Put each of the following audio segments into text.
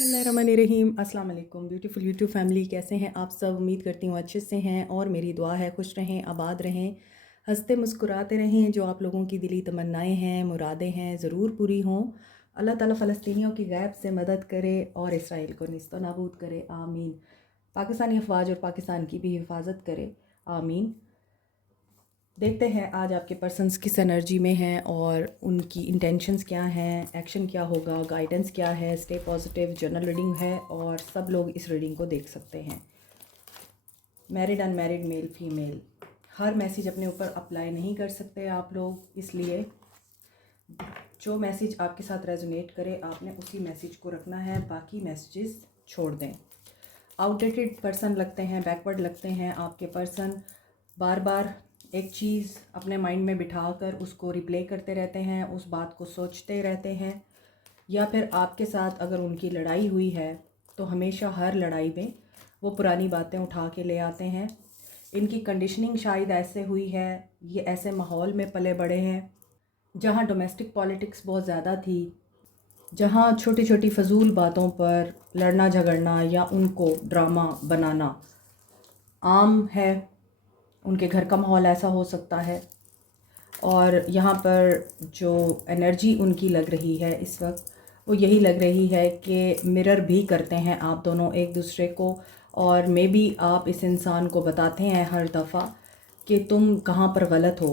बिस्मिल्लाहिर्रहमानिर्रहीम। अस्सलाम वालेकुम ब्यूटीफुल यूट्यूब फैमिली, कैसे हैं आप सब? उम्मीद करती हूँ अच्छे से हैं और मेरी दुआ है खुश रहें, आबाद रहें, हंसते मुस्कुराते रहें। जो आप लोगों की दिली तमन्नाएं हैं, मुरादें हैं, ज़रूर पूरी हों। अल्लाह ताला फ़लस्तीनियों की गैब से मदद करे और इसराइल को निस्तो नाबूद करे, आमीन। पाकिस्तानी अफवाज और पाकिस्तान की भी हिफाजत करे, आमीन। देखते हैं आज आपके पर्सन्स किस एनर्जी में हैं और उनकी इंटेंशंस क्या हैं, एक्शन क्या होगा, गाइडेंस क्या है। स्टे पॉजिटिव, जनरल रीडिंग है और सब लोग इस रीडिंग को देख सकते हैं। मैरिड अनमैरिड, मेल फीमेल, हर मैसेज अपने ऊपर अप्लाई नहीं कर सकते आप लोग, इसलिए जो मैसेज आपके साथ रेजोनेट करे आपने उसी मैसेज को रखना है, बाकी मैसेजेस छोड़ दें। आउटडेटेड पर्सन लगते हैं, बैकवर्ड लगते हैं आपके पर्सन, बार बार एक चीज़ अपने माइंड में बिठाकर उसको रिप्ले करते रहते हैं, उस बात को सोचते रहते हैं। या फिर आपके साथ अगर उनकी लड़ाई हुई है तो हमेशा हर लड़ाई में वो पुरानी बातें उठा के ले आते हैं। इनकी कंडीशनिंग शायद ऐसे हुई है, ये ऐसे माहौल में पले बड़े हैं जहाँ डोमेस्टिक पॉलिटिक्स बहुत ज़्यादा थी, जहाँ छोटी छोटी फजूल बातों पर लड़ना झगड़ना या उनको ड्रामा बनाना आम है। उनके घर का माहौल ऐसा हो सकता है। और यहाँ पर जो एनर्जी उनकी लग रही है इस वक्त, वो यही लग रही है कि मिरर भी करते हैं आप दोनों एक दूसरे को। और मे बी आप इस इंसान को बताते हैं हर दफ़ा कि तुम कहाँ पर गलत हो,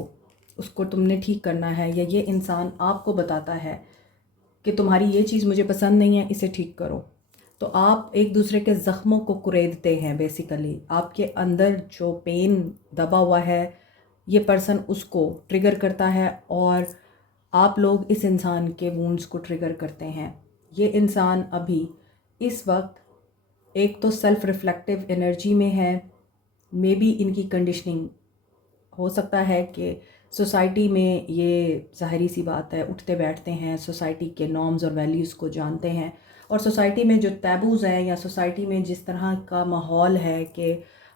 उसको तुमने ठीक करना है, या ये इंसान आपको बताता है कि तुम्हारी ये चीज़ मुझे पसंद नहीं है, इसे ठीक करो। तो आप एक दूसरे के ज़ख्मों को कुरेदते हैं। बेसिकली आपके अंदर जो पेन दबा हुआ है, ये पर्सन उसको ट्रिगर करता है और आप लोग इस इंसान के वुंड्स को ट्रिगर करते हैं। ये इंसान अभी इस वक्त एक तो सेल्फ रिफ्लेक्टिव एनर्जी में है। मे बी इनकी कंडीशनिंग हो सकता है कि सोसाइटी में, ये ज़ाहिरी सी बात है, उठते बैठते हैं, सोसाइटी के नॉर्म्स और वैल्यूज़ को जानते हैं। और सोसाइटी में जो टैबूज़ हैं या सोसाइटी में जिस तरह का माहौल है कि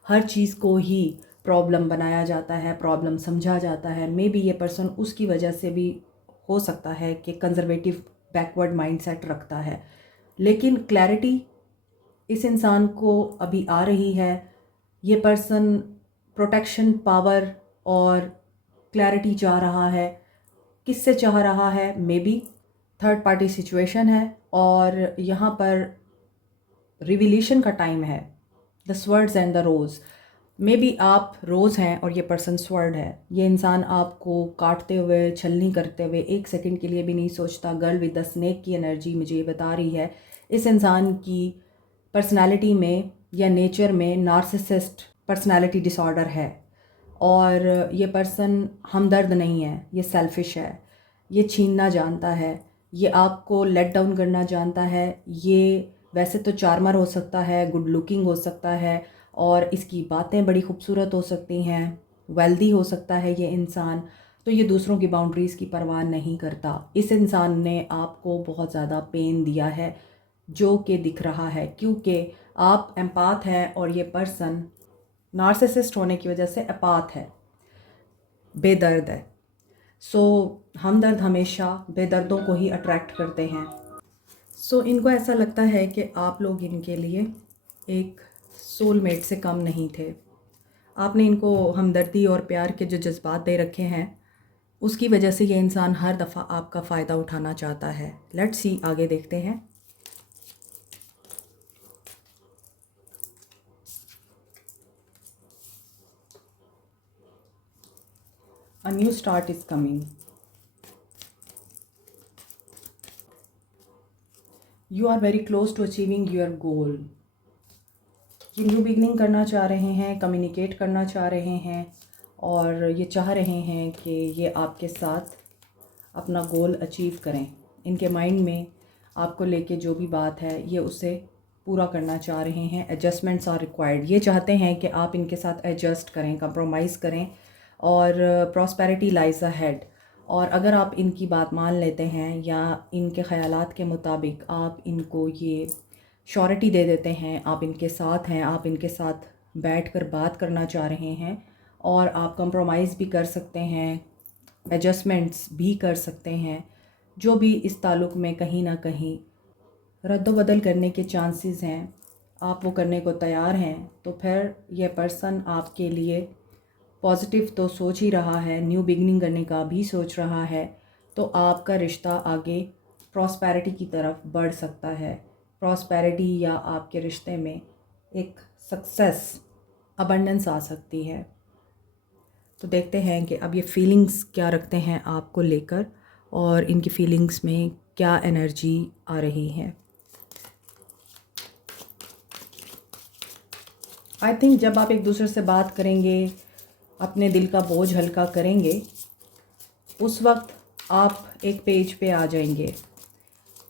हर चीज़ को ही प्रॉब्लम बनाया जाता है, प्रॉब्लम समझा जाता है, मे बी ये पर्सन उसकी वजह से भी हो सकता है कि कंजर्वेटिव बैकवर्ड माइंडसेट रखता है। लेकिन क्लैरिटी इस इंसान को अभी आ रही है। ये पर्सन प्रोटेक्शन, पावर और क्लैरिटी चाह रहा है। किससे चाह रहा है? Maybe third party situation है और यहाँ पर रिविलेशन का टाइम है। The swords and the rose, maybe आप रोज़ हैं और ये पर्सन स्वर्ड है। ये इंसान आपको काटते हुए, छलनी करते हुए एक सेकंड के लिए भी नहीं सोचता। गर्ल विद द स्नेक की एनर्जी मुझे ये बता रही है इस इंसान की पर्सनालिटी में या नेचर में नार्सिसिस्ट पर्सनालिटी डिसऑर्डर है। और ये पर्सन हमदर्द नहीं है, ये सेल्फिश है, ये छीनना जानता है, ये आपको लेट डाउन करना जानता है। ये वैसे तो चार्मर हो सकता है, गुड लुकिंग हो सकता है और इसकी बातें बड़ी खूबसूरत हो सकती हैं, वेल्दी हो सकता है ये इंसान। तो ये दूसरों की बाउंड्रीज़ की परवाह नहीं करता। इस इंसान ने आपको बहुत ज़्यादा पेन दिया है जो कि दिख रहा है, क्योंकि आप एम्पाथ हैं और ये पर्सन नार्सिसिस्ट होने की वजह से एपाथ है, बेदर्द है। सो हमदर्द हमेशा बेदर्दों को ही अट्रैक्ट करते हैं। सो इनको ऐसा लगता है कि आप लोग इनके लिए एक सोलमेट से कम नहीं थे। आपने इनको हमदर्दी और प्यार के जो जज्बात दे रखे हैं, उसकी वजह से ये इंसान हर दफ़ा आपका फ़ायदा उठाना चाहता है। लेट्स सी, आगे देखते हैं। A new start is coming. You are very close to achieving your goal. ये न्यू बिगनिंग करना चाह रहे हैं, कम्युनिकेट करना चाह रहे हैं और ये चाह रहे हैं कि ये आपके साथ अपना गोल अचीव करें। इनके माइंड में आपको लेके जो भी बात है ये उसे पूरा करना चाह रहे हैं। Adjustments are required. ये चाहते हैं कि आप इनके साथ एडजस्ट करें, कंप्रोमाइज़ करें और प्रॉस्पेरिटी लाइज अहेड। और अगर आप इनकी बात मान लेते हैं या इनके ख़यालात के मुताबिक आप इनको ये श्योरिटी दे देते हैं, आप इनके साथ हैं, आप इनके साथ बैठकर बात करना चाह रहे हैं और आप कंप्रोमाइज़ भी कर सकते हैं, एडजस्टमेंट्स भी कर सकते हैं, जो भी इस ताल्लुक़ में कहीं ना कहीं रद्द-बदल करने के चांसेस हैं, आप वो करने को तैयार हैं, तो फिर यह पर्सन आपके लिए पॉजिटिव तो सोच ही रहा है, न्यू बिगनिंग करने का भी सोच रहा है, तो आपका रिश्ता आगे प्रॉस्पेरिटी की तरफ बढ़ सकता है। प्रॉस्पेरिटी या आपके रिश्ते में एक सक्सेस, अबंडेंस आ सकती है। तो देखते हैं कि अब ये फीलिंग्स क्या रखते हैं आपको लेकर और इनकी फीलिंग्स में क्या एनर्जी आ रही है। आई थिंक जब आप एक दूसरे से बात करेंगे, अपने दिल का बोझ हल्का करेंगे, उस वक्त आप एक पेज पे आ जाएंगे।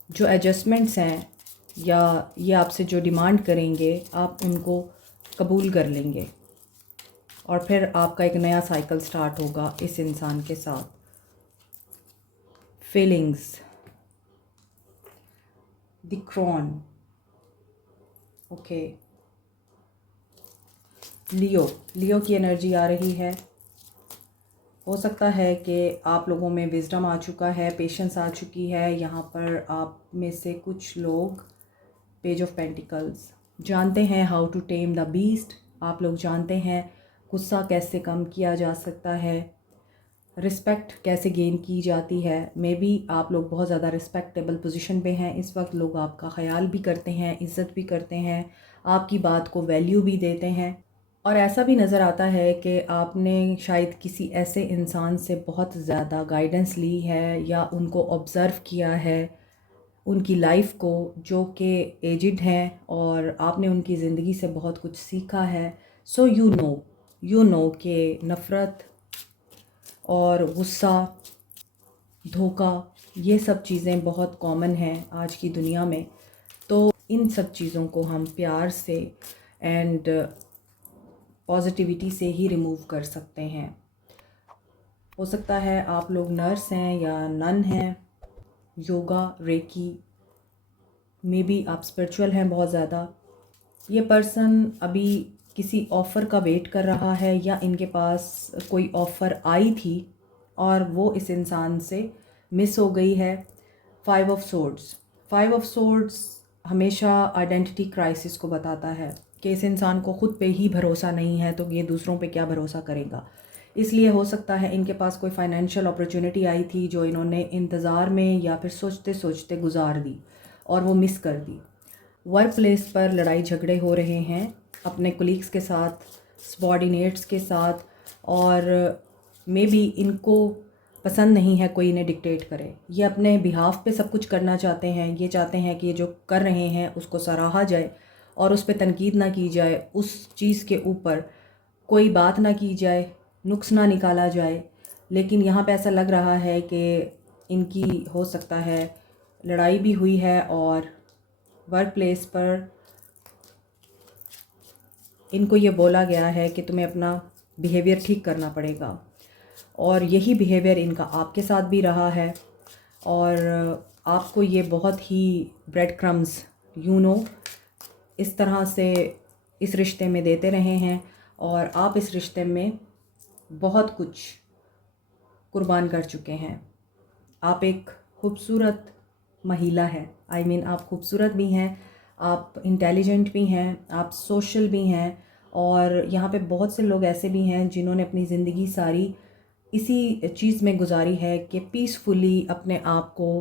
जो एडजस्टमेंट्स हैं या ये आपसे जो डिमांड करेंगे, आप उनको कबूल कर लेंगे और फिर आपका एक नया साइकिल स्टार्ट होगा इस इंसान के साथ। Feelings, the crown, okay. Leo की एनर्जी आ रही है। हो सकता है कि आप लोगों में विजडम आ चुका है, पेशेंस आ चुकी है। यहाँ पर आप में से कुछ लोग पेज ऑफ पेंटिकल्स जानते हैं, how to tame the beast. आप लोग जानते हैं गुस्सा कैसे कम किया जा सकता है, रिस्पेक्ट कैसे गेन की जाती है। मे बी आप लोग बहुत ज़्यादा रिस्पेक्टेबल पोजीशन पे हैं इस वक्त, लोग आपका ख्याल भी करते हैं, इज़्ज़त भी करते हैं, आपकी बात को वैल्यू भी देते हैं। और ऐसा भी नज़र आता है कि आपने शायद किसी ऐसे इंसान से बहुत ज़्यादा गाइडेंस ली है या उनको ऑब्ज़र्व किया है, उनकी लाइफ को, जो कि एजिड हैं और आपने उनकी ज़िंदगी से बहुत कुछ सीखा है। सो यू नो कि नफ़रत और गुस्सा, धोखा, ये सब चीज़ें बहुत कॉमन हैं आज की दुनिया में। तो इन सब चीज़ों को हम प्यार से एंड पॉजिटिविटी से ही रिमूव कर सकते हैं। हो सकता है आप लोग नर्स हैं या नन हैं, योगा, रेकी, मे बी आप स्पिरिचुअल हैं बहुत ज़्यादा। ये पर्सन अभी किसी ऑफ़र का वेट कर रहा है या इनके पास कोई ऑफ़र आई थी और वो इस इंसान से मिस हो गई है। फाइव ऑफ सोर्ड्स हमेशा आइडेंटिटी क्राइसिस को बताता है कि इस इंसान को ख़ुद पे ही भरोसा नहीं है, तो ये दूसरों पे क्या भरोसा करेगा। इसलिए हो सकता है इनके पास कोई फ़ाइनेंशियल अपॉर्चुनिटी आई थी जो इन्होंने इंतज़ार में या फिर सोचते सोचते गुजार दी और वो मिस कर दी। वर्क प्लेस पर लड़ाई झगड़े हो रहे हैं अपने कोलीग्स के साथ, सबॉर्डिनेट्स के साथ, और मे बी इनको पसंद नहीं है कोई इन्हें डिक्टेट करे। ये अपने बिहाफ पे सब कुछ करना चाहते हैं। ये चाहते हैं कि ये जो कर रहे हैं उसको सराहा जाए और उस पर तनकीद ना की जाए, उस चीज़ के ऊपर कोई बात ना की जाए, नुक्स ना निकाला जाए। लेकिन यहाँ पे ऐसा लग रहा है कि इनकी हो सकता है लड़ाई भी हुई है और वर्क प्लेस पर इनको ये बोला गया है कि तुम्हें अपना बिहेवियर ठीक करना पड़ेगा, और यही बिहेवियर इनका आपके साथ भी रहा है। और आपको ये बहुत ही ब्रेड क्रम्स इस तरह से इस रिश्ते में देते रहे हैं और आप इस रिश्ते में बहुत कुछ कुर्बान कर चुके हैं। आप एक खूबसूरत महिला है, आप खूबसूरत भी हैं, आप इंटेलिजेंट भी हैं, आप सोशल भी हैं, और यहाँ पे बहुत से लोग ऐसे भी हैं जिन्होंने अपनी ज़िंदगी सारी इसी चीज़ में गुजारी है कि पीसफुली अपने आप को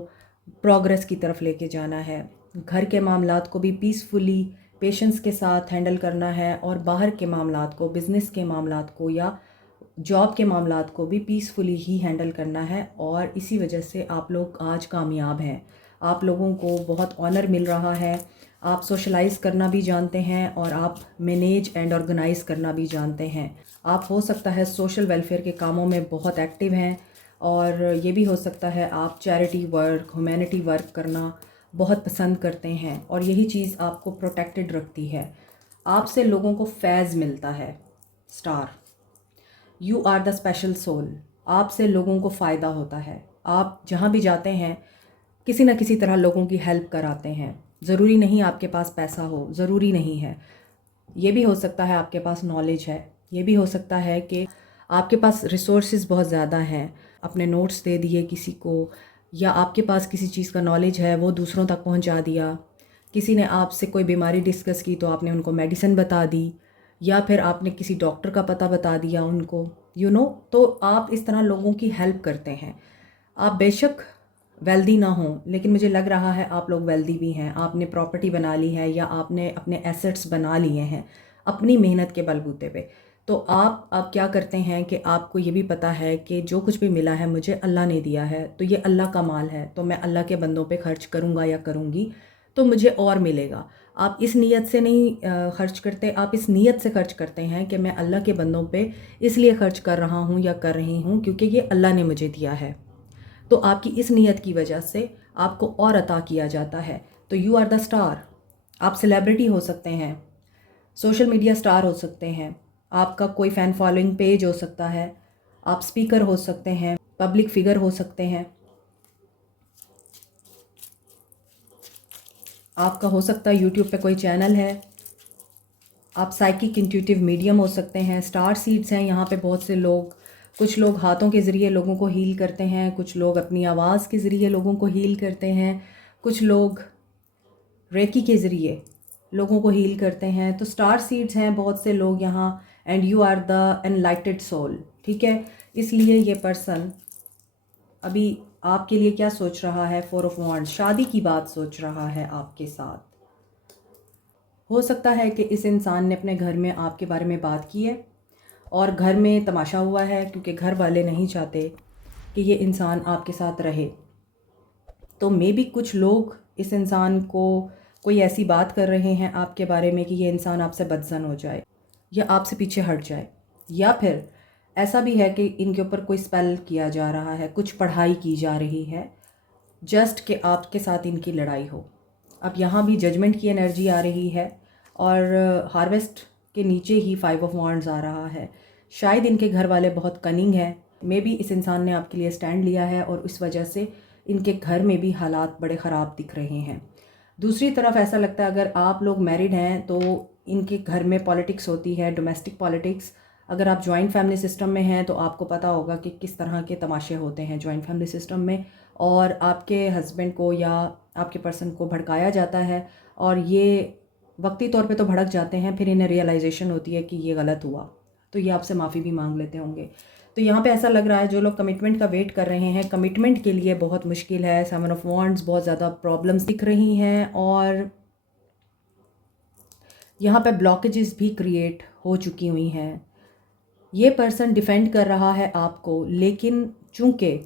प्रोग्रेस की तरफ लेके जाना है। घर के मामलात को भी पीसफुली, पेशेंस के साथ हैंडल करना है, और बाहर के मामलात को, बिज़नेस के मामलात को या जॉब के मामलात को भी पीसफुली ही हैंडल करना है। और इसी वजह से आप लोग आज कामयाब हैं। आप लोगों को बहुत ऑनर मिल रहा है। आप सोशलाइज़ करना भी जानते हैं और आप मैनेज एंड ऑर्गेनाइज़ करना भी जानते हैं। आप हो सकता है सोशल वेलफेयर के कामों में बहुत एक्टिव हैं, और ये भी हो सकता है आप चैरिटी वर्क, ह्यूमैनिटी वर्क करना बहुत पसंद करते हैं, और यही चीज़ आपको प्रोटेक्टेड रखती है। आपसे लोगों को फैज़ मिलता है। Star, you are the special soul. आपसे लोगों को फ़ायदा होता है। आप जहाँ भी जाते हैं किसी न किसी तरह लोगों की हेल्प कराते हैं। ज़रूरी नहीं आपके पास पैसा हो, ज़रूरी नहीं है। ये भी हो सकता है आपके पास नॉलेज है, ये भी हो सकता है कि आपके पास रिसोर्सेज बहुत ज़्यादा हैं, अपने नोट्स दे दिए किसी को, या आपके पास किसी चीज़ का नॉलेज है वो दूसरों तक पहुंचा दिया। किसी ने आपसे कोई बीमारी डिस्कस की तो आपने उनको मेडिसिन बता दी, या फिर आपने किसी डॉक्टर का पता बता दिया उनको, तो आप इस तरह लोगों की हेल्प करते हैं। आप बेशक वेल्दी ना हों, लेकिन मुझे लग रहा है आप लोग वेल्दी भी हैं। आपने प्रॉपर्टी बना ली है या आपने अपने एसेट्स बना लिए हैं अपनी मेहनत के बलबूते पे। तो आप अब क्या करते हैं कि आपको ये भी पता है कि जो कुछ भी मिला है मुझे अल्लाह ने दिया है, तो ये अल्लाह का माल है, तो मैं अल्लाह के बंदों पे खर्च करूँगा या करूँगी तो मुझे और मिलेगा। आप इस नीयत से नहीं खर्च करते, आप इस नीयत से खर्च करते हैं कि मैं अल्लाह के बंदों पे इसलिए खर्च कर रहा हूँ या कर रही हूँ क्योंकि ये अल्लाह ने मुझे दिया है। तो आपकी इस नीयत की वजह से आपको और अता किया जाता है। तो यू आर द स्टार। आप सेलिब्रिटी हो सकते हैं, सोशल मीडिया स्टार हो सकते हैं, आपका कोई फ़ैन फॉलोइंग पेज हो सकता है, आप स्पीकर हो सकते हैं, पब्लिक फिगर हो सकते हैं, आपका हो सकता है यूट्यूब पे कोई चैनल है, आप साइकिक इंट्यूटिव मीडियम हो सकते हैं। स्टार सीड्स हैं यहाँ पे बहुत से लोग। कुछ लोग हाथों के ज़रिए लोगों को हील करते हैं, कुछ लोग अपनी आवाज़ के ज़रिए लोगों को हील करते हैं, कुछ लोग रेकी के ज़रिए लोगों को हील करते हैं। तो स्टार सीड्स हैं बहुत से लोग यहाँ। And you are the enlightened soul, ठीक है। इसलिए ये पर्सन अभी आपके लिए क्या सोच रहा है, 4 ऑफ वांड्स, शादी की बात सोच रहा है आपके साथ। हो सकता है कि इस इंसान ने अपने घर में आपके बारे में बात की है और घर में तमाशा हुआ है क्योंकि घर वाले नहीं चाहते कि ये इंसान आपके साथ रहे। तो मे बी कुछ लोग इस इंसान को कोई ऐसी बात कर रहे हैं आपके बारे में कि ये इंसान आपसे बदज़न हो जाए या आपसे पीछे हट जाए, या फिर ऐसा भी है कि इनके ऊपर कोई स्पेल किया जा रहा है, कुछ पढ़ाई की जा रही है जस्ट कि आपके साथ इनकी लड़ाई हो। अब यहाँ भी जजमेंट की एनर्जी आ रही है और हार्वेस्ट के नीचे ही 5 ऑफ वांड्स आ रहा है। शायद इनके घर वाले बहुत कनिंग हैं, मे बी इस इंसान ने आपके लिए स्टैंड लिया है और इस वजह से इनके घर में भी हालात बड़े ख़राब दिख रहे हैं। दूसरी तरफ ऐसा लगता है अगर आप लोग मैरिड हैं तो इनके घर में पॉलिटिक्स होती है, डोमेस्टिक पॉलिटिक्स। अगर आप जॉइंट फैमिली सिस्टम में हैं तो आपको पता होगा कि किस तरह के तमाशे होते हैं जॉइंट फैमिली सिस्टम में, और आपके हस्बैंड को या आपके पर्सन को भड़काया जाता है और ये वक्ती तौर पे तो भड़क जाते हैं, फिर इन्हें रियलाइजेशन होती है कि ये गलत हुआ, तो ये आपसे माफ़ी भी मांग लेते होंगे। तो यहाँ पे ऐसा लग रहा है जो लोग कमिटमेंट का वेट कर रहे हैं, कमिटमेंट के लिए बहुत मुश्किल है। 7 ऑफ वांड्स, बहुत ज़्यादा प्रॉब्लम्स दिख रही हैं और यहाँ पे ब्लॉकेजेस भी क्रिएट हो चुकी हुई हैं। ये पर्सन डिफेंड कर रहा है आपको, लेकिन चूँकि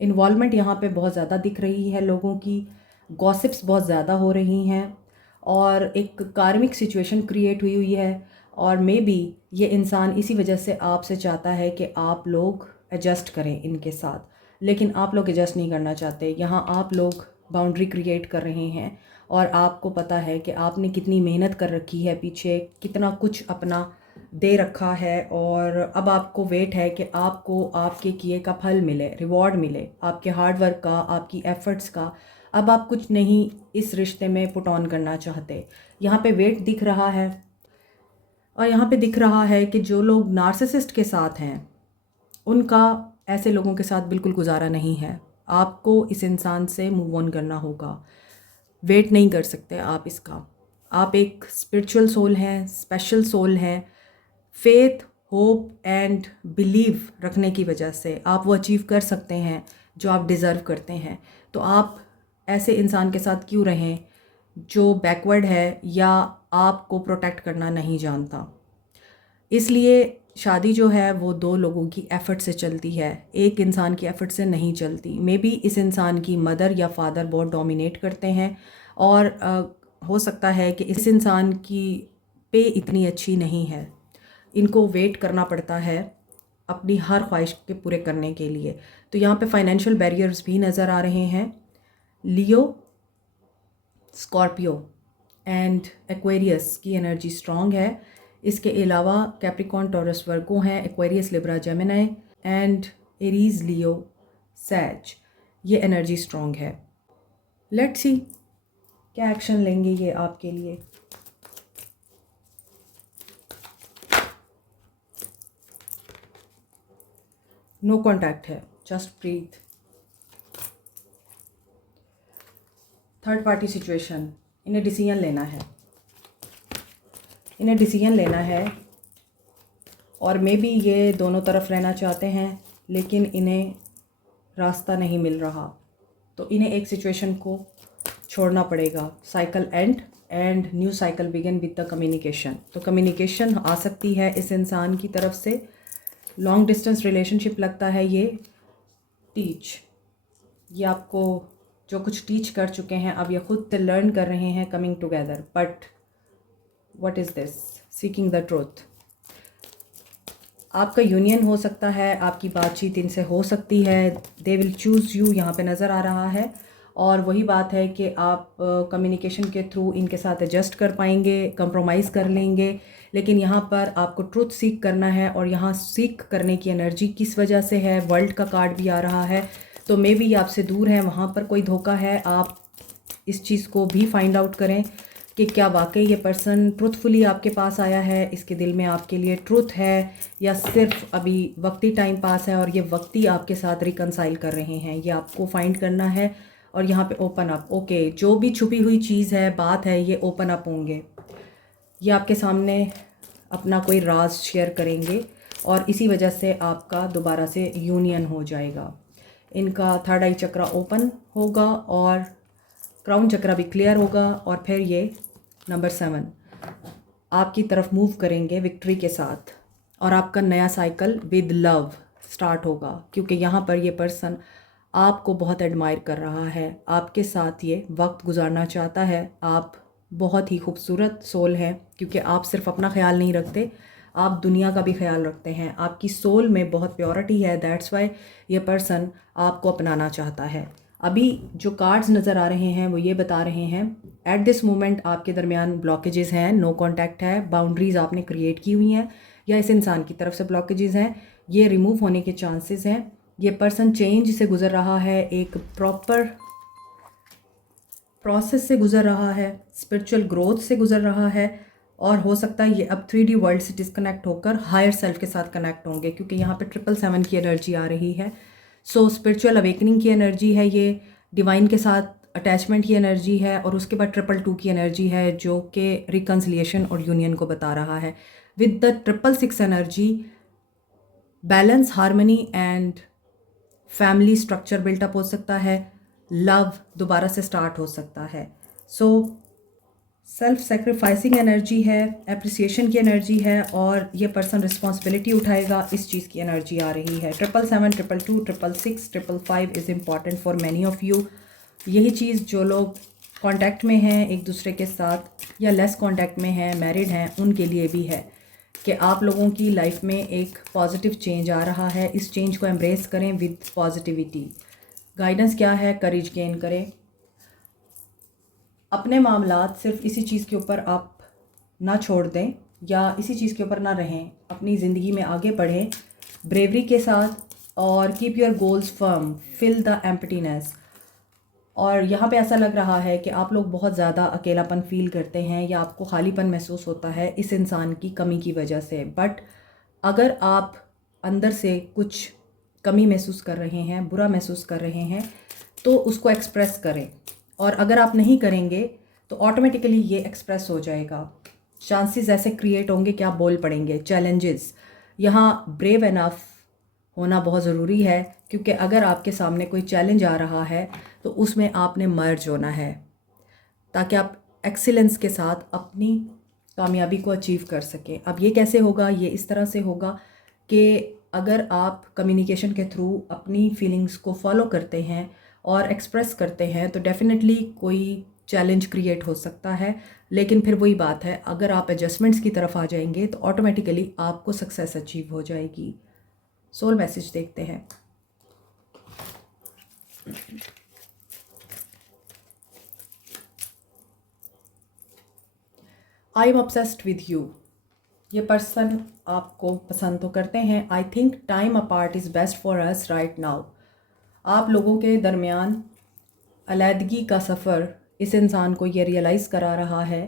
इन्वॉल्वमेंट यहाँ पे बहुत ज़्यादा दिख रही है लोगों की, गॉसिप्स बहुत ज़्यादा हो रही हैं और एक कार्मिक सिचुएशन क्रिएट हुई हुई है, और मे बी ये इंसान इसी वजह से आपसे चाहता है कि आप लोग एडजस्ट करें इनके साथ, लेकिन आप लोग एडजस्ट नहीं करना चाहते। यहाँ आप लोग बाउंड्री क्रिएट कर रहे हैं और आपको पता है कि आपने कितनी मेहनत कर रखी है, पीछे कितना कुछ अपना दे रखा है, और अब आपको वेट है कि आपको आपके किए का फल मिले, रिवॉर्ड मिले आपके हार्ड वर्क का, आपकी एफ़र्ट्स का। अब आप कुछ नहीं इस रिश्ते में पुट ऑन करना चाहते। यहाँ पे वेट दिख रहा है और यहाँ पे दिख रहा है कि जो लोग नार्सिसिस्ट के साथ हैं उनका ऐसे लोगों के साथ बिल्कुल गुजारा नहीं है। आपको इस इंसान से मूव ऑन करना होगा, वेट नहीं कर सकते आप इसका। आप एक स्पिरिचुअल सोल हैं, स्पेशल सोल हैं। फेथ, होप एंड बिलीव रखने की वजह से आप वो अचीव कर सकते हैं जो आप डिज़र्व करते हैं। तो आप ऐसे इंसान के साथ क्यों रहें जो बैकवर्ड है या आपको प्रोटेक्ट करना नहीं जानता। इसलिए शादी जो है वो 2 लोगों की एफ़र्ट से चलती है, एक इंसान की एफ़र्ट से नहीं चलती। मे बी इस इंसान की मदर या फादर बहुत डोमिनेट करते हैं और हो सकता है कि इस इंसान की पे इतनी अच्छी नहीं है, इनको वेट करना पड़ता है अपनी हर ख्वाहिश के पूरे करने के लिए। तो यहाँ पे फाइनेंशियल बैरियर्स भी नज़र आ रहे हैं। लियो, स्कॉर्पियो एंड एक्वेरियस की एनर्जी स्ट्रॉन्ग है। इसके अलावा कैप्रिकॉर्न, टॉरस, वर्गो हैं, Aquarius, Libra, Gemini and Aries, Leo, Sag, ये एनर्जी स्ट्रॉन्ग है। लेट्स सी क्या एक्शन लेंगे ये आपके लिए। नो कॉन्टैक्ट है, just breathe. Third party situation, इन्हें डिसीजन लेना है, इन्हें डिसीजन लेना है। और मे बी ये दोनों तरफ रहना चाहते हैं लेकिन इन्हें रास्ता नहीं मिल रहा, तो इन्हें एक सिचुएशन को छोड़ना पड़ेगा। Cycle and new cycle begin with the communication. तो कम्युनिकेशन आ सकती है इस इंसान की तरफ से। लॉन्ग डिस्टेंस रिलेशनशिप लगता है ये टीच, ये आपको जो कुछ टीच कर चुके हैं अब ये खुद से लर्न कर रहे हैं coming together. But what is this? Seeking the truth. आपका यूनियन हो सकता है, आपकी बातचीत इनसे हो सकती है। दे विल चूज़ यू यहाँ पे नज़र आ रहा है। और वही बात है कि आप कम्युनिकेशन के थ्रू इनके साथ एडजस्ट कर पाएंगे, कंप्रोमाइज़ कर लेंगे। लेकिन यहाँ पर आपको ट्रुथ सीख करना है, और यहाँ सीख करने की एनर्जी किस वजह से है? वर्ल्ड का कार्ड भी आ रहा है, तो मे बी आपसे दूर है, वहाँ पर कोई धोखा है। आप इस चीज़ को भी फाइंड आउट करें कि क्या वाकई ये पर्सन ट्रुथफुली आपके पास आया है, इसके दिल में आपके लिए ट्रुथ है, या सिर्फ अभी वक्ती टाइम पास है और ये वक्ती आपके साथ रिकनसाइल कर रहे हैं। ये आपको फाइंड करना है। और यहाँ पे ओपन अप, ओके, जो भी छुपी हुई चीज़ है, बात है, ये ओपन अप होंगे। ये आपके सामने अपना कोई राज शेयर करेंगे और इसी वजह से आपका दोबारा से यूनियन हो जाएगा। इनका थर्ड आई चक्रा ओपन होगा और क्राउन चक्रा भी क्लियर होगा। और फिर ये नंबर 7 आपकी तरफ मूव करेंगे विक्ट्री के साथ, और आपका नया साइकिल विद लव स्टार्ट होगा। क्योंकि यहाँ पर ये पर्सन आपको बहुत एडमायर कर रहा है, आपके साथ ये वक्त गुजारना चाहता है। आप बहुत ही खूबसूरत सोल हैं, क्योंकि आप सिर्फ अपना ख्याल नहीं रखते, आप दुनिया का भी ख्याल रखते हैं। आपकी सोल में बहुत प्योरिटी है, दैट्स वाई ये पर्सन आपको अपनाना चाहता है। अभी जो कार्ड्स नज़र आ रहे हैं वो ये बता रहे हैं एट दिस मोमेंट आपके दरमियान ब्लॉकेजेस हैं, नो कांटेक्ट है, बाउंड्रीज़ आपने क्रिएट की हुई हैं, या इस इंसान की तरफ से ब्लॉकेजेस हैं, ये रिमूव होने के चांसेस हैं। ये पर्सन चेंज से गुज़र रहा है, एक प्रॉपर प्रोसेस से गुज़र रहा है, स्पिरिचुअल ग्रोथ से गुज़र रहा है। और हो सकता है ये अब 3D वर्ल्ड से डिस्कनेक्ट होकर हायर सेल्फ के साथ कनेक्ट होंगे, क्योंकि यहाँ पे 777 की एनर्जी आ रही है। सो स्पिरिचुअल अवेकनिंग की एनर्जी है, ये डिवाइन के साथ अटैचमेंट की एनर्जी है। और उसके बाद 222 की एनर्जी है, जो कि रिकन्सिलिएशन और यूनियन को बता रहा है। With the 666 energy balance, harmony and family structure built up हो सकता है, लव दोबारा से स्टार्ट हो सकता है। सो सेल्फ सेक्रीफाइसिंग एनर्जी है, एप्रिसिएशन की एनर्जी है, और ये पर्सन रिस्पॉन्सिबिलिटी उठाएगा, इस चीज़ की एनर्जी आ रही है। 777, 222, 666, 555 is important for many of you. यही चीज़ जो लोग कांटेक्ट में हैं एक दूसरे के साथ, या लेस कांटेक्ट में हैं, मैरिड हैं, उनके लिए भी है कि आप लोगों की लाइफ में एक पॉजिटिव चेंज आ रहा है। इस चेंज को एम्ब्रेस करें विद पॉजिटिविटी। गाइडेंस क्या है? करेज गेन करें। अपने मामलात सिर्फ इसी चीज़ के ऊपर आप ना छोड़ दें, या इसी चीज़ के ऊपर ना रहें, अपनी ज़िंदगी में आगे बढ़ें ब्रेवरी के साथ, और keep your goals firm, fill the emptiness. और यहाँ पे ऐसा लग रहा है कि आप लोग बहुत ज़्यादा अकेलापन फील करते हैं, या आपको खालीपन महसूस होता है इस इंसान की कमी की वजह से। बट अगर आप अंदर से कुछ कमी महसूस कर रहे हैं, बुरा महसूस कर रहे हैं, तो उसको एक्सप्रेस करें। और अगर आप नहीं करेंगे तो ऑटोमेटिकली ये एक्सप्रेस हो जाएगा। चांसेस ऐसे क्रिएट होंगे कि आप बोल पड़ेंगे। चैलेंजेस, यहाँ ब्रेव एनफ होना बहुत ज़रूरी है, क्योंकि अगर आपके सामने कोई चैलेंज आ रहा है तो उसमें आपने मर्ज होना है, ताकि आप एक्सीलेंस के साथ अपनी कामयाबी को अचीव कर सकें। अब ये कैसे होगा? ये इस तरह से होगा कि अगर आप कम्युनिकेशन के थ्रू अपनी फीलिंग्स को फॉलो करते हैं और एक्सप्रेस करते हैं, तो डेफिनेटली कोई चैलेंज क्रिएट हो सकता है। लेकिन फिर वही बात है, अगर आप एडजस्टमेंट्स की तरफ आ जाएंगे तो ऑटोमेटिकली आपको सक्सेस अचीव हो जाएगी। सोल मैसेज देखते हैं। I am obsessed with you. ये पर्सन आपको पसंद तो करते हैं। I think time apart is best for us right now. आप लोगों के दरमियान अलहदगी का सफ़र इस इंसान को ये रियलाइज़ करा रहा है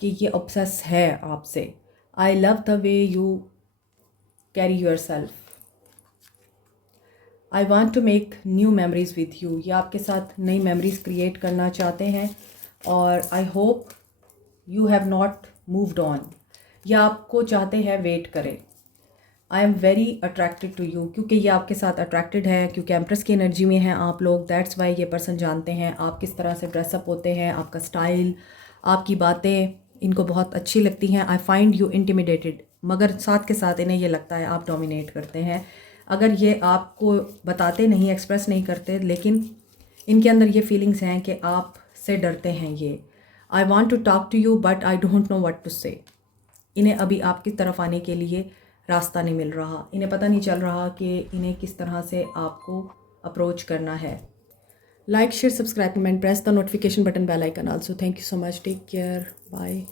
कि ये ऑब्सेस है आपसे। I love the way you carry yourself. I want to make new memories with you. ये आपके साथ नई मेमोरीज़ क्रिएट करना चाहते हैं। और I hope you have not moved on, या आपको चाहते हैं वेट करें। I am very attracted to you, क्योंकि ये आपके साथ अट्रैक्टेड है, क्योंकि एम्प्रेस की एनर्जी में हैं आप लोग। दैट्स वाई ये पर्सन जानते हैं आप किस तरह से ड्रेसअप होते हैं, आपका स्टाइल, आपकी बातें इनको बहुत अच्छी लगती हैं। आई फाइंड यू इंटिमिडेटेड, मगर साथ के साथ इन्हें ये लगता है आप डोमिनेट करते हैं। अगर ये आपको बताते नहीं, एक्सप्रेस नहीं करते, लेकिन इनके अंदर ये फीलिंग्स हैं कि आप से डरते हैं ये। I want to talk to you but I don't know what to say. इन्हें अभी आपकी तरफ आने के लिए रास्ता नहीं मिल रहा, इन्हें पता नहीं चल रहा कि इन्हें किस तरह से आपको अप्रोच करना है। Like share subscribe comment press the notification button bell icon also. Thank you so much, take care, bye.